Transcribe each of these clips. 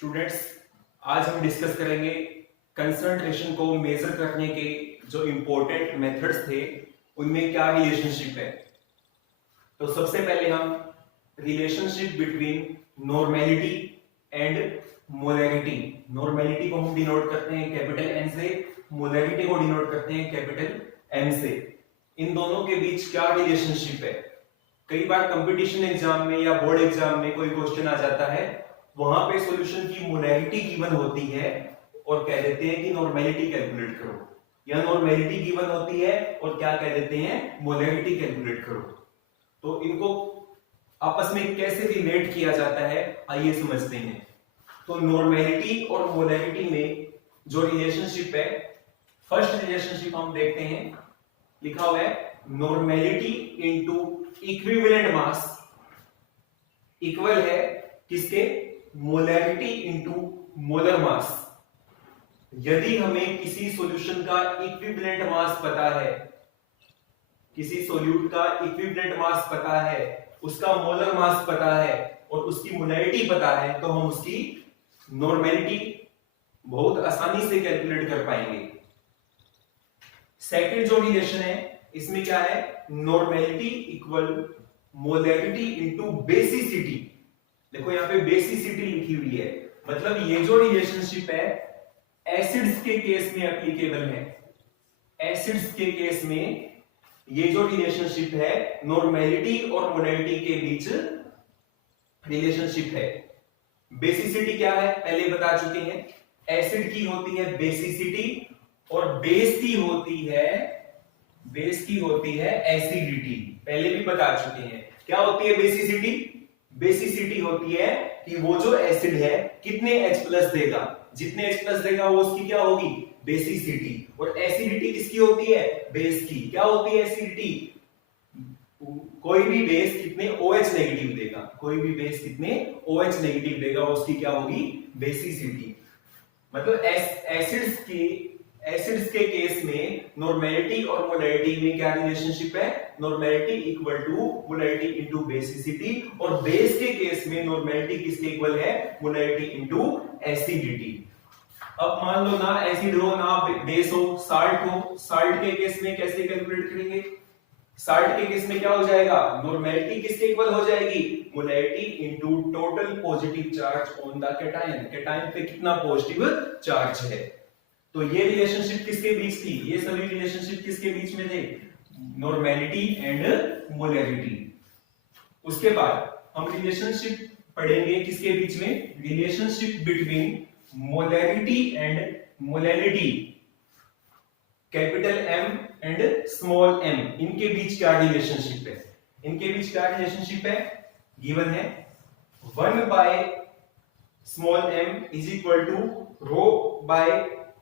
Students, आज हम discuss करेंगे कंसंट्रेशन को मेजर करने के जो इंपॉर्टेंट मेथड्स थे उनमें क्या रिलेशनशिप है। तो सबसे पहले हम relationship between normality and molarity, normality को हम डिनोट करते हैं कैपिटल एन से, मोलैरिटी को डिनोट करते हैं कैपिटल एम से। इन दोनों के बीच क्या रिलेशनशिप है। कई बार कंपटीशन एग्जाम में या बोर्ड एग्जाम में कोई क्वेश्चन आ जाता है, वहां पे सॉल्यूशन की मोलैरिटी गिवन होती है और कह देते हैं कि नॉर्मेलिटी कैलकुलेट करो, या नॉर्मेलिटी गिवन होती है और क्या कह देते हैं, मोलैरिटी कैलकुलेट करो। तो इनको आपस में कैसे रिलेट किया जाता है आइए समझते हैं। तो नॉर्मेलिटी और मोलैरिटी में जो रिलेशनशिप है, फर्स्ट रिलेशनशिप हम देखते हैं, लिखा हुआ है normality into equivalent mass equal है किसके, मोलैरिटी इनटू मोलर मास। यदि हमें किसी सॉल्यूशन का इक्विवेलेंट मास पता है, किसी सॉल्यूट का इक्विवेलेंट मास पता है, उसका मोलर मास पता है और उसकी मोलैरिटी पता है, तो हम उसकी नॉर्मेलिटी बहुत आसानी से कैलकुलेट कर पाएंगे। सेकंड जो रिलेशन है इसमें क्या है, normality equal molarity into basicity. देखो यहाँ पे बेसिसिटी लिखी हुई है, मतलब ये जो रिलेशनशिप है एसिड्स के केस में एप्लीकेबल है। एसिड्स के केस में ये जो रिलेशनशिप है नॉर्मेलिटी और मोलैरिटी के बीच रिलेशनशिप है। बेसिसिटी क्या है पहले बता चुके हैं, एसिड की होती है बेसिसिटी और बेस की होती है एसिडिटी। पहले भी बता चुके हैं क्या होती है बेसिसिटी। बेसिसिटी होती है कि वो जो एसिड है कितने H+ देगा, जितने H+ देगा वो उसकी क्या होगी, बेसिसिटी। और एसिडिटी किसकी होती है, बेस की। क्या होती है एसिडिटी, कोई भी बेस कितने OH नेगेटिव देगा, कोई भी बेस कितने OH नेगेटिव देगा वो उसकी क्या होगी, बेसिसिटी। मतलब एसिड्स के केस में नॉर्मेलिटी और मोलैरिटी में क्या रिलेशनशिप है, normality equal to molarity into basicity. और बेस के केस में नॉर्मेलिटी किसके इक्वल है, मोलैरिटी इनटू एसिडिटी। अब मान लो ना एसिड हो ना बेस हो, साल्ट हो, साल्ट के केस में कैसे कैलकुलेट करेंगे। साल्ट के केस में क्या हो जाएगा, नॉर्मेलिटी किसके इक्वल हो जाएगी, molarity into total positive charge on the cation. Cation पे कितना पॉजिटिव चार्ज है। तो ये रिलेशनशिप किसके बीच थी, ये सभी रिलेशनशिप किसके बीच में थे, नॉर्मेलिटी एंड मोलैरिटी। उसके बाद हम रिलेशनशिप पढ़ेंगे किसके बीच में, relationship between molarity and molality, capital M and small M, इनके बीच क्या रिलेशनशिप है। इनके बीच क्या रिलेशनशिप है, गिवन है 1 by small M is equal to rho by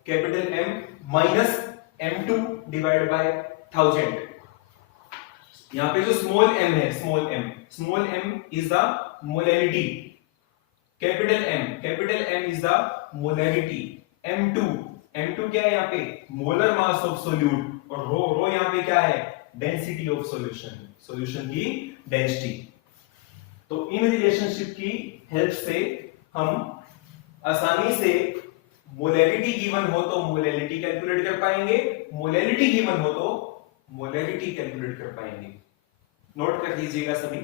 capital M minus M2 divide by 1000। यहां पे जो स्मॉल एम है, small M is the molarity, capital M is the molarity, M2 क्या है यहाँ पे, मोलर मास ऑफ सोल्यूट, और रो यहाँ पे क्या है, डेंसिटी ऑफ सॉल्यूशन की डेंसिटी। तो इन रिलेशनशिप की हेल्प से हम आसानी से मोलैरिटी गिवन हो तो मोलैलिटी कैलकुलेट कर पाएंगे, मोलैलिटी गिवन हो तो मोलैरिटी कैलकुलेट कर पाएंगे। नोट कर लीजिएगा सभी।